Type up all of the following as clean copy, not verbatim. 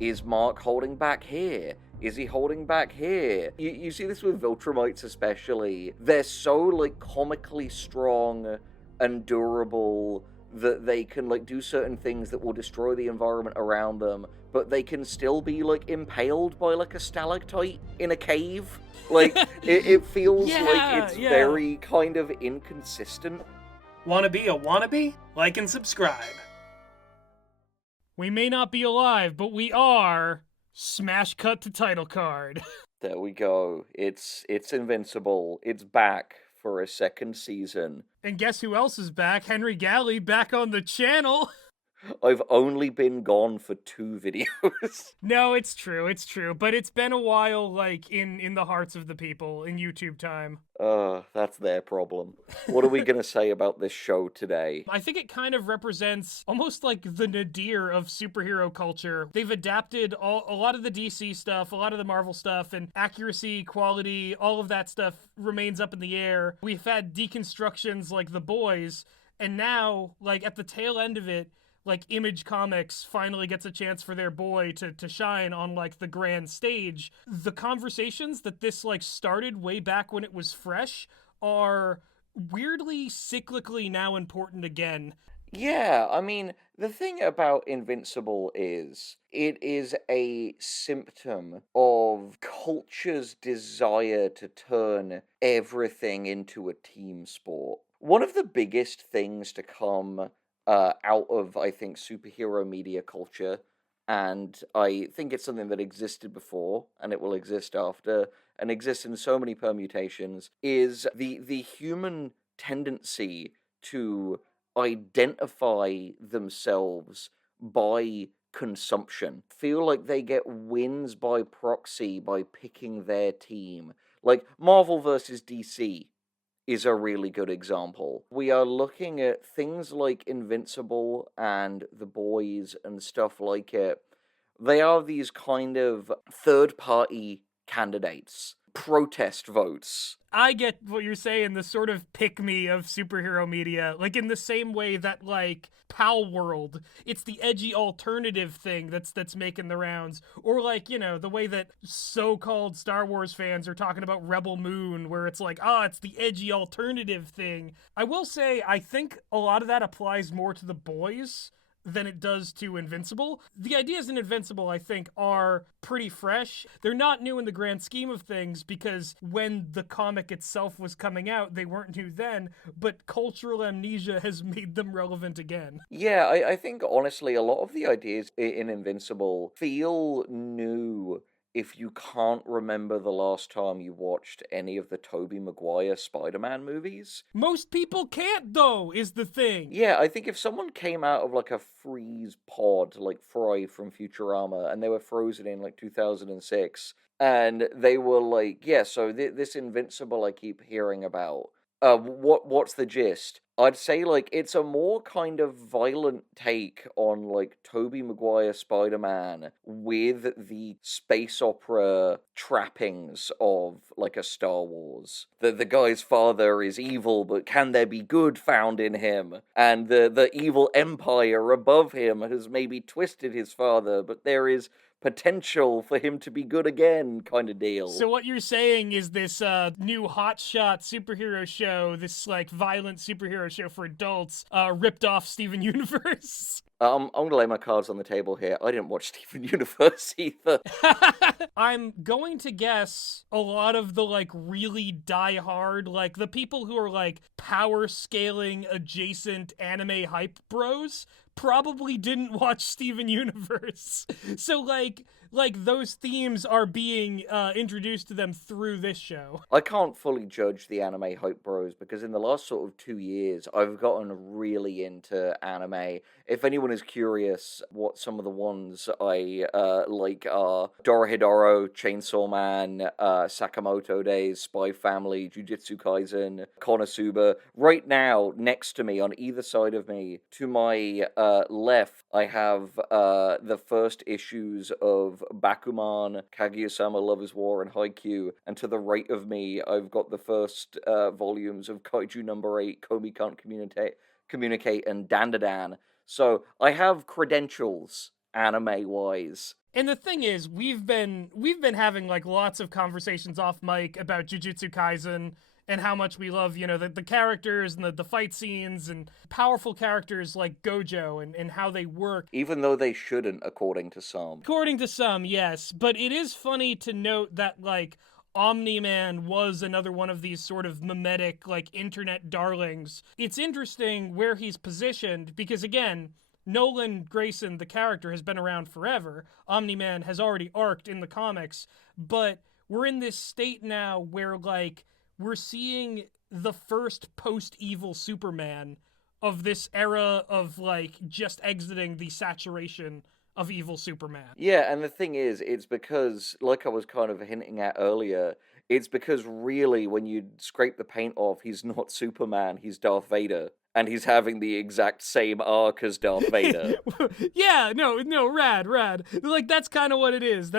Is Mark holding back here? Is he holding back here? You see this with Viltrumites especially. They're so, like, comically strong and durable that they can, like, do certain things that will destroy the environment around them, but they can still be, like, impaled by, like, a stalactite in a cave. Like, it feels like it's very kind of inconsistent. Wanna be a wannabe? Like and subscribe. We may not be alive, but we are. Smash cut to title card. There we go. It's Invincible. It's back for a second season. And guess who else is back? Henry Galley back on the channel. I've only been gone for 2 videos. No, it's true, but it's been a while, like, in the hearts of the people, in YouTube time. That's their problem. What are we gonna say about this show today? I think it kind of represents almost like the nadir of superhero culture. They've adapted a lot of the DC stuff, a lot of the Marvel stuff, and accuracy, quality, all of that stuff remains up in the air. We've had deconstructions like The Boys, and now, like, at the tail end of it, like, Image Comics finally gets a chance for their boy to shine on, like, the grand stage. The conversations that this, like, started way back when it was fresh are weirdly cyclically now important again. Yeah, I mean, the thing about Invincible is it is a symptom of culture's desire to turn everything into a team sport. One of the biggest things to come out of, I think, superhero media culture, and I think it's something that existed before, and it will exist after, and exists in so many permutations, is the human tendency to identify themselves by consumption. Feel like they get wins by proxy by picking their team. Like, Marvel versus DC is a really good example. We are looking at things like Invincible and The Boys and stuff like it. They are these kind of third-party candidates, protest votes. I get what you're saying, the sort of pick-me of superhero media, like in the same way that, like, Pal World, it's the edgy alternative thing that's making the rounds, or, like, you know, the way that so-called Star Wars fans are talking about Rebel Moon, where it's like, it's the edgy alternative thing. I will say, I think a lot of that applies more to The Boys than it does to Invincible. The ideas in Invincible, I think, are pretty fresh. They're not new in the grand scheme of things, because when the comic itself was coming out, they weren't new then, but cultural amnesia has made them relevant again. Yeah, I think, honestly, a lot of the ideas in Invincible feel new if you can't remember the last time you watched any of the Tobey Maguire Spider-Man movies. Most people can't, though, is the thing. Yeah, I think if someone came out of, like, a freeze pod, like Fry from Futurama, and they were frozen in, like, 2006, and they were like, yeah, so this Invincible I keep hearing about, what's the gist? I'd say, like, it's a more kind of violent take on, like, Tobey Maguire Spider-Man with the space opera trappings of, like, a Star Wars. The guy's father is evil, but can there be good found in him? And the evil empire above him has maybe twisted his father, but there is potential for him to be good again, kind of deal. So what you're saying is this new hotshot superhero show, this, like, violent superhero show for adults, ripped off Steven Universe? I'm gonna lay my cards on the table here. I didn't watch Steven Universe either. I'm going to guess a lot of the, like, really die-hard, like, the people who are, like, power-scaling adjacent anime hype bros probably didn't watch Steven Universe. So, like, those themes are being introduced to them through this show. I can't fully judge the anime hype bros because in the last sort of 2 years, I've gotten really into anime. If anyone is curious what some of the ones I like are Dorohedoro, Chainsaw Man, Sakamoto Days, Spy Family, Jujutsu Kaisen, Konosuba. Right now, next to me, on either side of me, to my left, I have the first issues of Bakuman, Kaguya-sama, Love is War, and Haikyuu, and to the right of me, I've got the first volumes of Kaiju number 8, Komi Can't Communicate, and Dandadan. So, I have credentials, anime-wise. And the thing is, we've been having like lots of conversations off mic about Jujutsu Kaisen and how much we love, the characters and the fight scenes and powerful characters like Gojo and how they work. Even though they shouldn't, according to some. According to some, yes, but it is funny to note that like Omni-Man was another one of these sort of mimetic like internet darlings. It's interesting where he's positioned because again, Nolan Grayson, the character, has been around forever. Omni-Man has already arced in the comics, but we're in this state now where like we're seeing the first post-evil Superman of this era of like just exiting the saturation of evil Superman. Yeah, and the thing is, it's because, like I was kind of hinting at earlier, it's because really, when you scrape the paint off, he's not Superman, he's Darth Vader. And he's having the exact same arc as Darth Vader. Yeah, no, rad. Like, that's kind of what it is.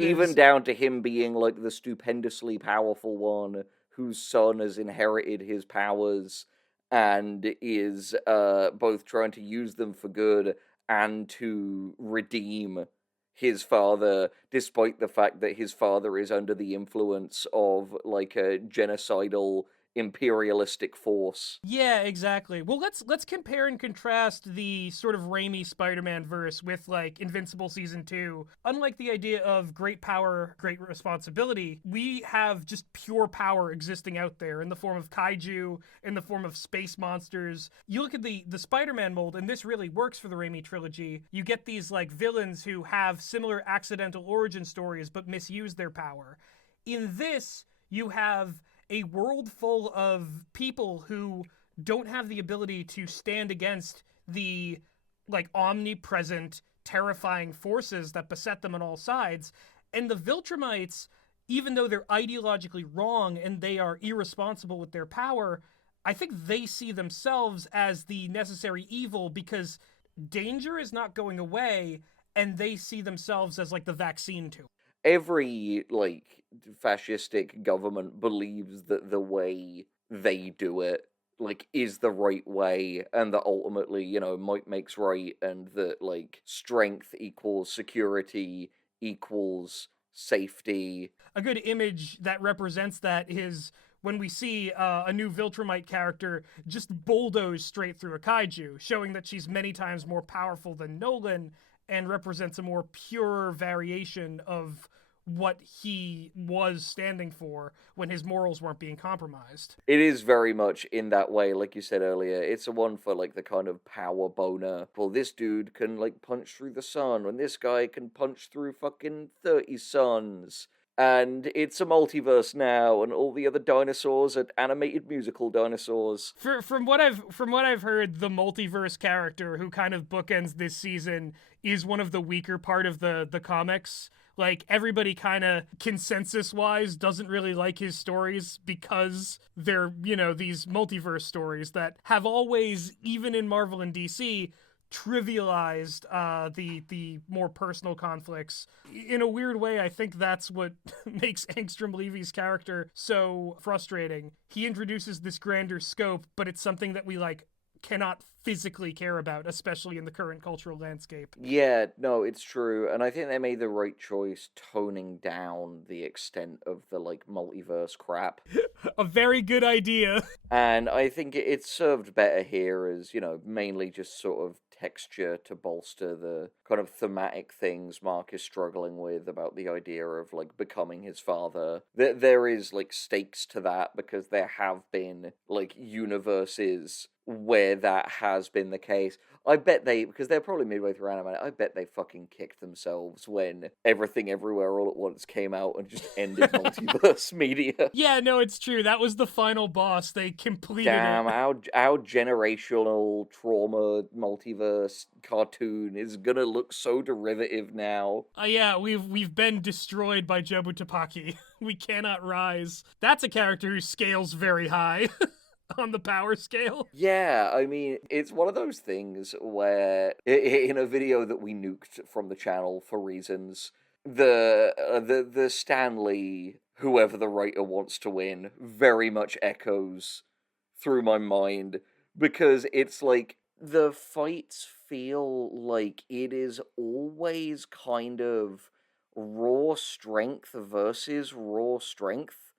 Even down to him being, like, the stupendously powerful one whose son has inherited his powers and is both trying to use them for good and to redeem his father, despite the fact that his father is under the influence of, like, a genocidal imperialistic force. Yeah, exactly. Well, let's compare and contrast the sort of Raimi Spider-Man verse with like Invincible season 2. Unlike the idea of great power, great responsibility, we have just pure power existing out there in the form of kaiju, in the form of space monsters. You look at the Spider-Man mold, and this really works for the Raimi trilogy. You get these like villains who have similar accidental origin stories but misuse their power. In this, you have a world full of people who don't have the ability to stand against the like omnipresent terrifying forces that beset them on all sides. And the Viltrumites, even though they're ideologically wrong and they are irresponsible with their power, I think they see themselves as the necessary evil because danger is not going away and they see themselves as like the vaccine to it. Every, like, fascistic government believes that the way they do it, like, is the right way, and that ultimately, might makes right, and that, like, strength equals security equals safety. A good image that represents that is when we see a new Viltrumite character just bulldoze straight through a kaiju, showing that she's many times more powerful than Nolan and represents a more pure variation of what he was standing for when his morals weren't being compromised. It is very much in that way, like you said earlier. It's a one for, like, the kind of power boner. Well, this dude can, like, punch through the sun, and this guy can punch through fucking 30 suns. And it's a multiverse now, and all the other dinosaurs are animated musical dinosaurs. From what I've heard, the multiverse character who kind of bookends this season is one of the weaker part of the comics. Like, everybody kind of consensus-wise doesn't really like his stories because they're, these multiverse stories that have always, even in Marvel and DC, trivialized the more personal conflicts. In a weird way, I think that's what makes Angstrom Levy's character so frustrating. He introduces this grander scope, but it's something that we, like, cannot physically care about, especially in the current cultural landscape. Yeah, no, it's true, and I think they made the right choice toning down the extent of the, like, multiverse crap. A very good idea. And I think it's served better here as, mainly just sort of texture to bolster the kind of thematic things Mark is struggling with about the idea of, like, becoming his father. There is, like, stakes to that because there have been, like, universes where that has been the case. I bet because they're probably midway through anime, I bet they fucking kicked themselves when Everything Everywhere All at Once came out and just ended multiverse media. Yeah, no, it's true. That was the final boss. They completed Damn, it. our generational trauma multiverse cartoon is gonna look so derivative now. Yeah, we've been destroyed by Jobu Tapaki. We cannot rise. That's a character who scales very high. On the power scale. Yeah, I mean, it's one of those things where in a video that we nuked from the channel for reasons, the Stanley, whoever the writer wants to win, very much echoes through my mind because it's like the fights feel like it is always kind of raw strength versus raw strength.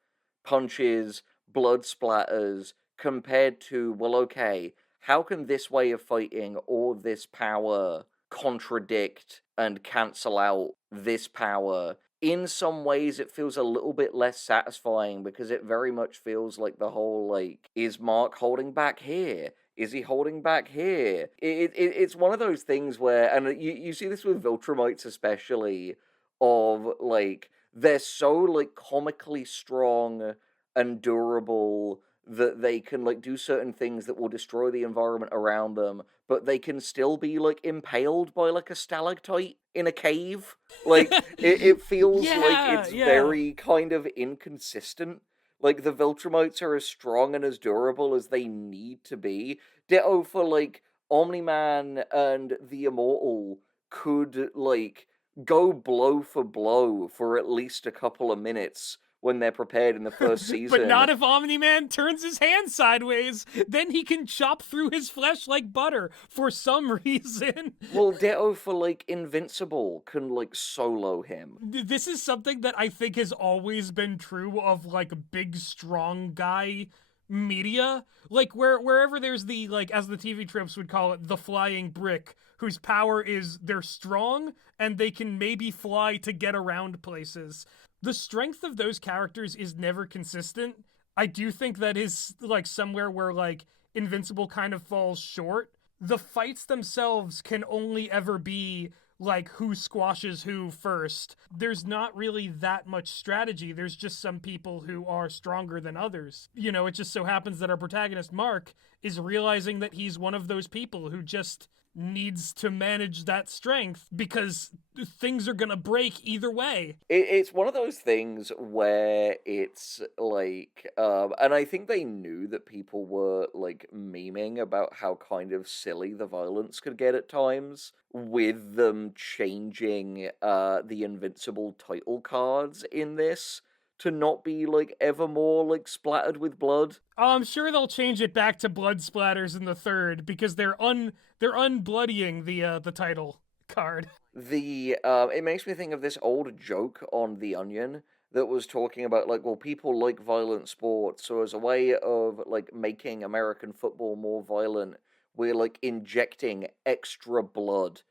Punches, blood splatters, compared to, well, okay, how can this way of fighting or this power contradict and cancel out this power? In some ways, it feels a little bit less satisfying because it very much feels like the whole, like, is Mark holding back here? Is he holding back here? It's one of those things where, and you see this with Viltrumites especially, of, like, they're so, like, comically strong and durable that they can, like, do certain things that will destroy the environment around them, but they can still be, like, impaled by, like, a stalactite in a cave. Like, it feels like Yeah, it's yeah. very kind of inconsistent. Like, the Viltrumites are as strong and as durable as they need to be. Ditto for, like, Omni-Man and the Immortal could, like, go blow for at least a couple of minutes when they're prepared in the first But season. not if Omni-Man turns his hand sideways. Then he can chop through his flesh like butter for some reason. Well, ditto for, like, Invincible can, like, solo him. This is something that I think has always been true of, like, big, strong guy media. Like, wherever there's the, like, as the TV tropes would call it, the flying brick, whose power is they're strong and they can maybe fly to get around places. The strength of those characters is never consistent. I do think that is, like, somewhere where, like, Invincible kind of falls short. The fights themselves can only ever be, like, who squashes who first. There's not really that much strategy. There's just some people who are stronger than others. You know, it just so happens that our protagonist, Mark, is realizing that he's one of those people who just needs to manage that strength because things are gonna break either way. It's one of those things where it's like, and I think they knew that people were, like, memeing about how kind of silly the violence could get at times with them changing the Invincible title cards in this to not be, like, ever more, like, splattered with blood. Oh, I'm sure they'll change it back to blood splatters in the third because they're unbloodying the title card. It makes me think of this old joke on The Onion that was talking about, like, well, people like violent sports, so as a way of, like, making American football more violent, we're, like, injecting extra blood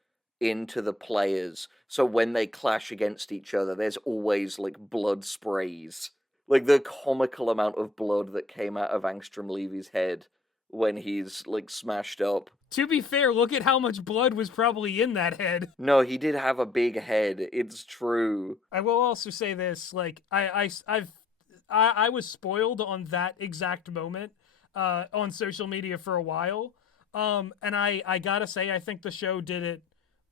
into the players, so when they clash against each other, there's always, like, blood sprays. Like, the comical amount of blood that came out of Angstrom Levy's head when he's, like, smashed up. To be fair, look at how much blood was probably in that head. No, he did have a big head, it's true. I will also say this, like, I was spoiled on that exact moment on social media for a while. And I gotta say, I think the show did it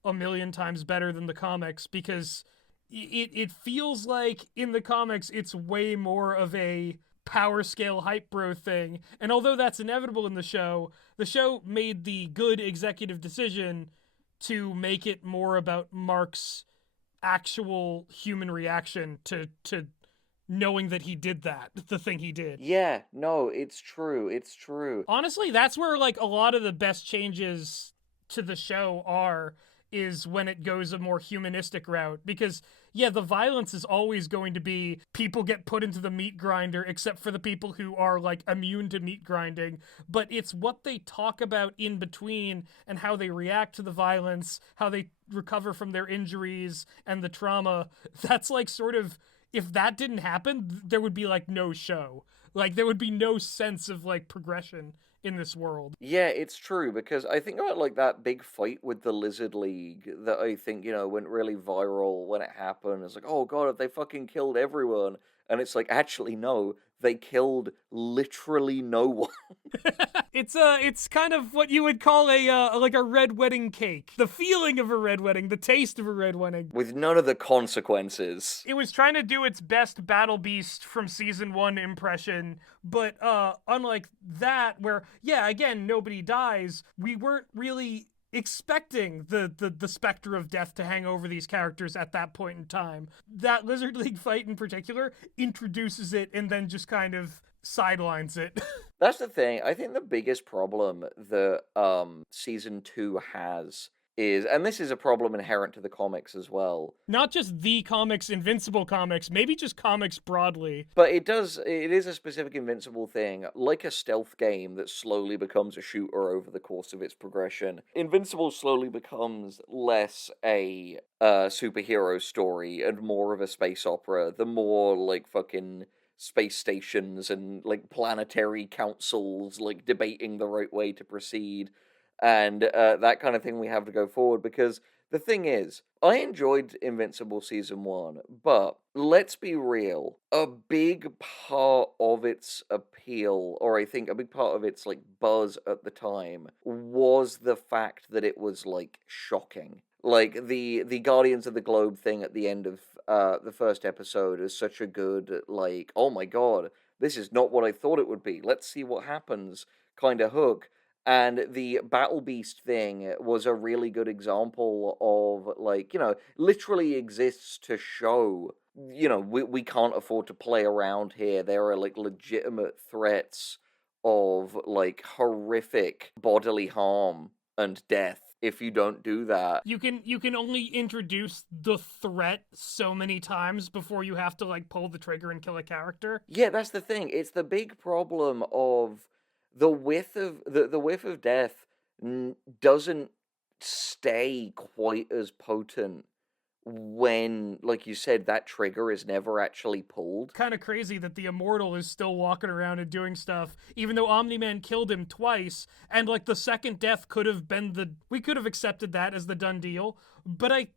a million times better than the comics because it feels like in the comics it's way more of a power scale hype bro thing. And although that's inevitable in the show made the good executive decision to make it more about Mark's actual human reaction to knowing that he did that, the thing he did. Yeah, no, it's true. Honestly, that's where, like, a lot of the best changes to the show is when it goes a more humanistic route. Because, yeah, the violence is always going to be people get put into the meat grinder, except for the people who are, like, immune to meat grinding. But it's what they talk about in between and how they react to the violence, how they recover from their injuries and the trauma. That's, like, sort of, if that didn't happen, there would be, like, no show. Like, there would be no sense of, like, progression in this world. Yeah, it's true, because I think about, like, that big fight with the Lizard League that I think, went really viral when it happened. It's like, oh god, have they fucking killed everyone? And it's like, actually, no, they killed literally no one. It's kind of what you would call like a red wedding cake. The feeling of a red wedding, the taste of a red wedding. With none of the consequences. It was trying to do its best Battle Beast from season 1 impression, but unlike that, where, yeah, again, nobody dies, we weren't really expecting the specter of death to hang over these characters at that point in time. That Lizard League fight in particular introduces it and then just kind of sidelines it. That's the thing. I think the biggest problem that season 2 has is, and this is a problem inherent to the comics as well, Not just the comics, Invincible comics, maybe just comics broadly. but it is a specific Invincible thing, like a stealth game that slowly becomes a shooter over the course of its progression. Invincible slowly becomes less a superhero story and more of a space opera, the more like fucking space stations and like planetary councils like debating the right way to proceed and that kind of thing we have to go forward. Because the thing is, I enjoyed Invincible season 1, but let's be real, a big part of its appeal, or I think a big part of its like buzz at the time, was the fact that it was like shocking. Like the Guardians of the Globe thing at the end of the first episode is such a good like, oh my god, this is not what I thought it would be. Let's see what happens kind of hook. And the Battle Beast thing was a really good example of, like, literally exists to show, we can't afford to play around here. There are, like, legitimate threats of, like, horrific bodily harm and death if you don't do that. You can only introduce the threat so many times before you have to like pull the trigger and kill a character. Yeah, that's the thing. It's the big problem of the whiff of death doesn't stay quite as potent when, like you said, that trigger is never actually pulled. Kind of crazy that the Immortal is still walking around and doing stuff, even though Omni-Man killed him twice, and like the second death could have been we could have accepted that as the done deal, but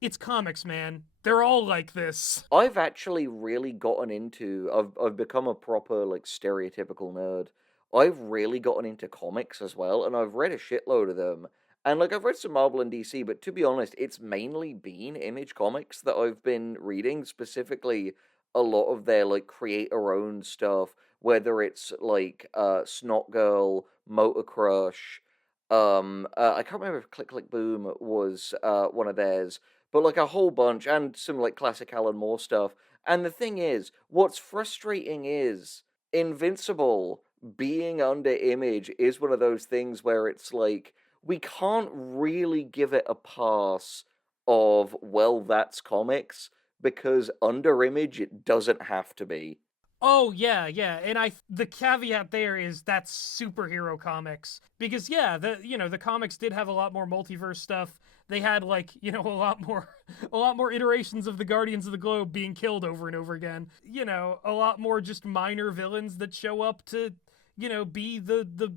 it's comics, man. They're all like this. I've actually really gotten into, I've become a proper, like, stereotypical nerd. I've really gotten into comics as well, and I've read a shitload of them. And, like, I've read some Marvel and DC, but to be honest, it's mainly been Image Comics that I've been reading, specifically a lot of their, like, creator-owned stuff, whether it's, like, Snot Girl, Motor Crush, I can't remember if Click Click Boom was one of theirs, but like a whole bunch, and some like classic Alan Moore stuff. And the thing is, what's frustrating is Invincible being under Image is one of those things where it's like we can't really give it a pass of, well, that's comics, because under Image it doesn't have to be. Oh yeah, and the caveat there is that's superhero comics because the comics did have a lot more multiverse stuff. They had like a lot more iterations of the Guardians of the Globe being killed over and over again. A lot more just minor villains that show up to be the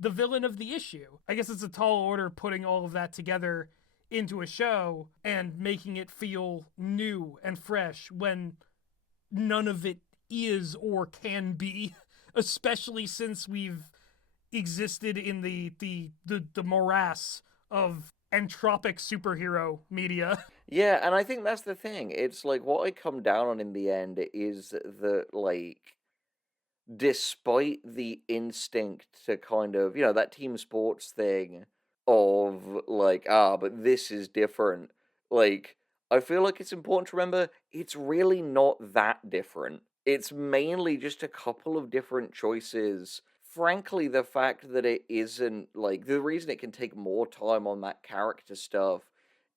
villain of the issue. I guess it's a tall order putting all of that together into a show and making it feel new and fresh when none of it is or can be, especially since we've existed in the morass of entropic superhero media. Yeah, and I think that's the thing. It's like what I come down on in the end is that, like, despite the instinct to kind of, that team sports thing of like, but this is different. Like, I feel like it's important to remember it's really not that different. It's mainly just a couple of different choices. Frankly, the fact that it isn't, like, the reason it can take more time on that character stuff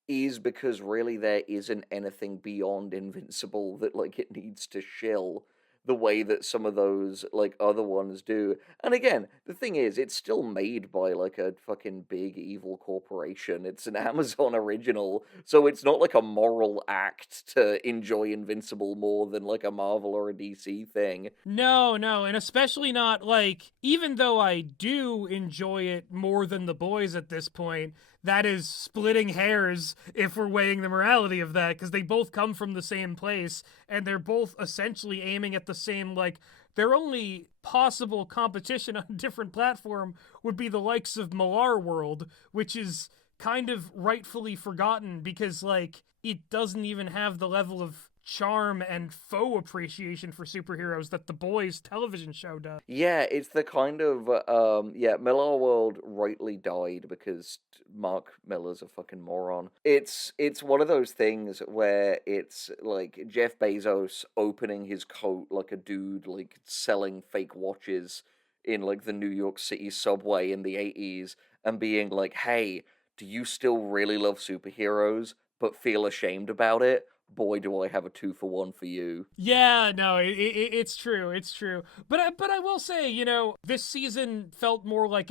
is because really there isn't anything beyond Invincible that, like, it needs to shill the way that some of those, like, other ones do. And again, the thing is, it's still made by, like, a fucking big evil corporation. It's an Amazon original, so it's not like a moral act to enjoy Invincible more than, like, a Marvel or a DC thing. No, and especially not, like, even though I do enjoy it more than the boys at this point, that is splitting hairs if we're weighing the morality of that, because they both come from the same place, and they're both essentially aiming at the same, like, their only possible competition on a different platform would be the likes of Millar World, which is kind of rightfully forgotten because, like, it doesn't even have the level of charm and faux appreciation for superheroes that The Boys television show does. Yeah, it's the kind of Miller World rightly died because Mark Miller's a fucking moron. It's one of those things where it's like Jeff Bezos opening his coat like a dude like selling fake watches in like the New York City subway in the 80s and being like, "Hey, do you still really love superheroes but feel ashamed about it? Boy, do I have a 2-for-1 for you." Yeah, no, it's true, it's true. But I will say, you know, this season felt more like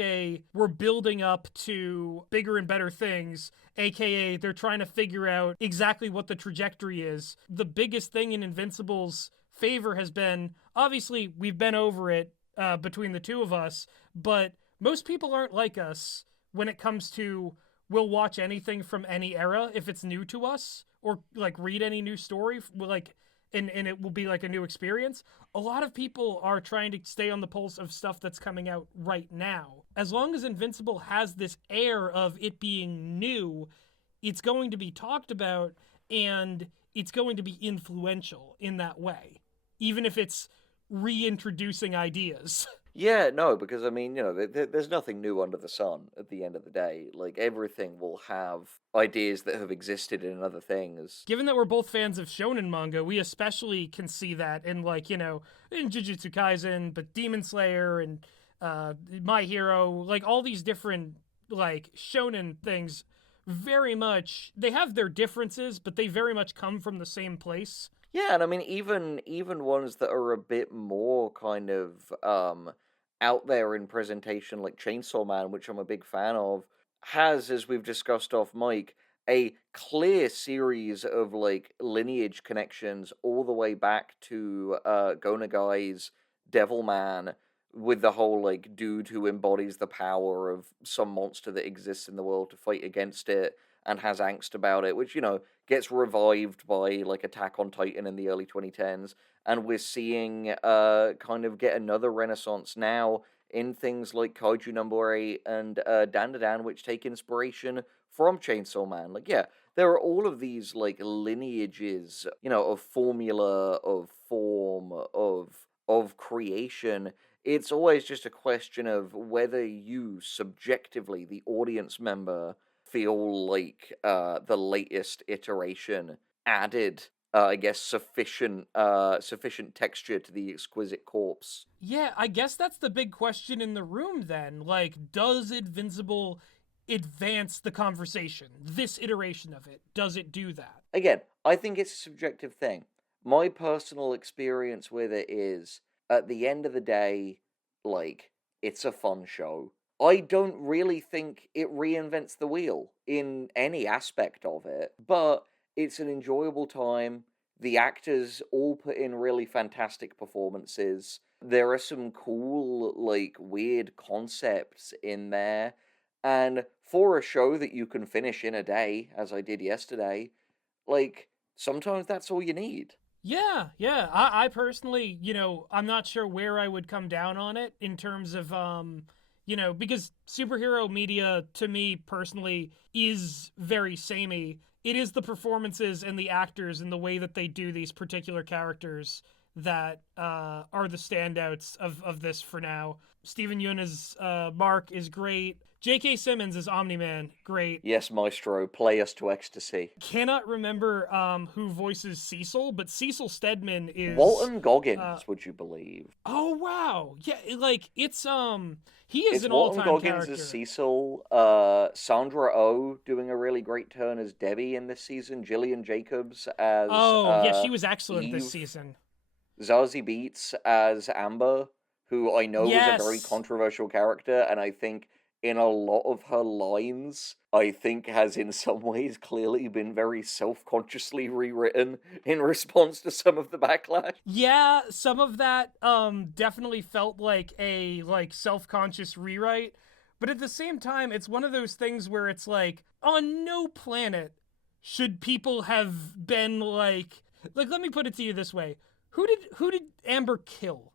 we're building up to bigger and better things, aka they're trying to figure out exactly what the trajectory is. The biggest thing in Invincible's favor has been, obviously, we've been over it between the two of us, but most people aren't like us when it comes to we'll watch anything from any era if it's new to us, or like read any new story, like, and it will be like a new experience. A lot of people are trying to stay on the pulse of stuff that's coming out right now. As long as Invincible has this air of it being new, it's going to be talked about and it's going to be influential in that way, even if it's reintroducing ideas. Yeah, no, because I mean, you know, there's nothing new under the sun at the end of the day. Like, everything will have ideas that have existed in other things. Given that we're both fans of shonen manga, we especially can see that in, like, you know, in Jujutsu Kaisen, but Demon Slayer and My Hero, like all these different like shonen things, very much they have their differences, but they very much come from the same place. Yeah, and I mean, even ones that are a bit more kind of out there in presentation, like Chainsaw Man, which I'm a big fan of, has, as we've discussed off mic, a clear series of like lineage connections all the way back to Gonagai's Devilman, with the whole like dude who embodies the power of some monster that exists in the world to fight against it and has angst about it, which, you know, gets revived by like Attack on Titan in the early 2010s, and we're seeing kind of get another renaissance now in things like Kaiju Number 8 and Dandadan, which take inspiration from Chainsaw Man. Like, yeah, there are all of these like lineages, you know, of formula, of form, of creation. It's always just a question of whether you subjectively, the audience member, feel like the latest iteration added, I guess, sufficient texture to the exquisite corpse. Yeah, I guess that's the big question in the room then. Like, does Invincible advance the conversation? This iteration of it, does it do that? Again, I think it's a subjective thing. My personal experience with it is, at the end of the day, like, it's a fun show. I don't really think it reinvents the wheel in any aspect of it, but it's an enjoyable time. The actors all put in really fantastic performances. There are some cool, like, weird concepts in there. And for a show that you can finish in a day, as I did yesterday, like, sometimes that's all you need. Yeah, yeah. I personally, you know, I'm not sure where I would come down on it in terms of, you know, because superhero media, to me personally, is very samey. It is the performances and the actors and the way that they do these particular characters that are the standouts of this for now. Steven Yeun as Mark is great. J.K. Simmons as Omni-Man, great. Yes, Maestro, play us to ecstasy. Cannot remember who voices Cecil, but Cecil Stedman is Walton Goggins, would you believe? Oh wow, yeah, like it's he is It's an Walton all-time Goggins character. as Cecil, Sandra Oh doing a really great turn as Debbie in this season, Gillian Jacobs as Oh yeah, she was excellent Eve, this season. Zazie Beetz as Amber, who I know is a very Yes. controversial character, and I think in a lot of her lines, I think has in some ways clearly been very self-consciously rewritten in response to some of the backlash. Yeah, some of that definitely felt like a self-conscious rewrite, but at the same time it's one of those things where it's like on no planet should people have been like let me put it to you this way. Who did Amber kill?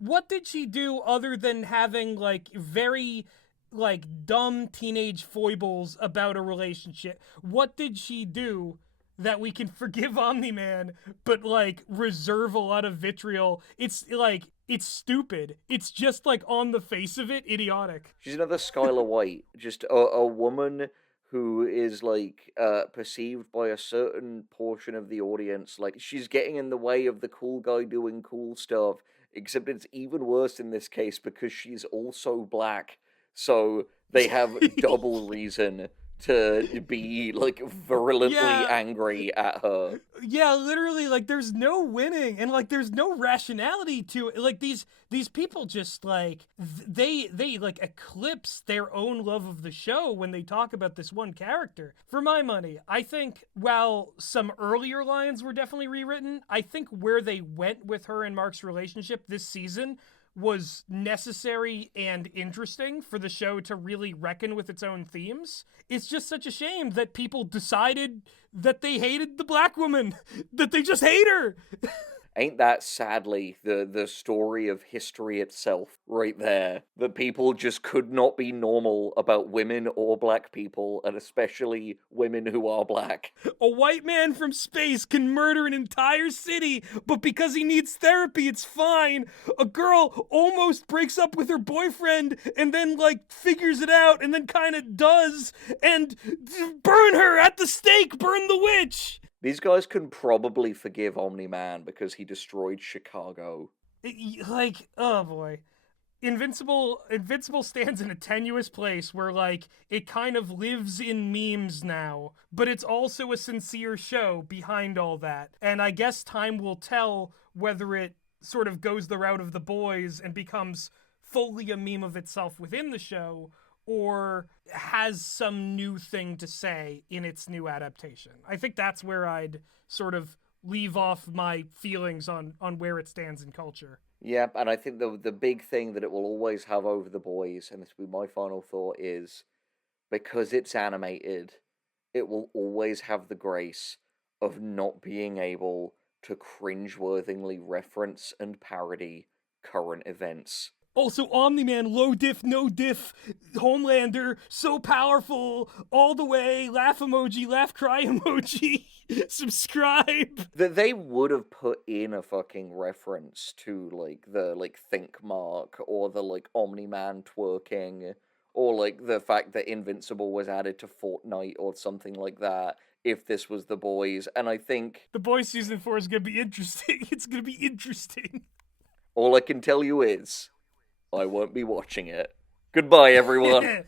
What did she do other than having like very like dumb teenage foibles about a relationship? What did she do that we can forgive Omni-Man, but like reserve a lot of vitriol. It's like, it's stupid. It's just like on the face of it, idiotic. She's another Skylar White, just a woman who is like perceived by a certain portion of the audience like she's getting in the way of the cool guy doing cool stuff, except it's even worse in this case because she's also black, so they have double reason to be like virulently Yeah. angry at her. Yeah, literally, like there's no winning, and like there's no rationality to it. Like these people just like they like eclipse their own love of the show when they talk about this one character. For my money, I think while some earlier lines were definitely rewritten, I think where they went with her and Mark's relationship this season was necessary and interesting for the show to really reckon with its own themes. It's just such a shame that people decided that they hated the black woman, that they just hate her. Ain't that sadly the story of history itself right there? That people just could not be normal about women or black people, and especially women who are black. A white man from space can murder an entire city, but because he needs therapy, it's fine. A girl almost breaks up with her boyfriend and then, like, figures it out and then kind of does, and burn her at the stake, burn the witch. These guys can probably forgive Omni-Man because he destroyed Chicago. Like, oh boy. Invincible stands in a tenuous place where, like, it kind of lives in memes now, but it's also a sincere show behind all that. And I guess time will tell whether it sort of goes the route of The Boys and becomes fully a meme of itself within the show, or has some new thing to say in its new adaptation. I think that's where I'd sort of leave off my feelings on where it stands in culture. Yep, and I think the big thing that it will always have over The Boys, and this will be my final thought, is because it's animated, it will always have the grace of not being able to cringeworthingly reference and parody current events. Also, Omni-Man, low diff, no diff, Homelander, so powerful, all the way, laugh emoji, laugh cry emoji, subscribe. That they would have put in a fucking reference to, like, the, like, think mark, or the, like, Omni-Man twerking, or, like, the fact that Invincible was added to Fortnite, or something like that, if this was The Boys, and I think... The Boys Season 4 is gonna be interesting. It's gonna be interesting. All I can tell you is... I won't be watching it. Goodbye, everyone.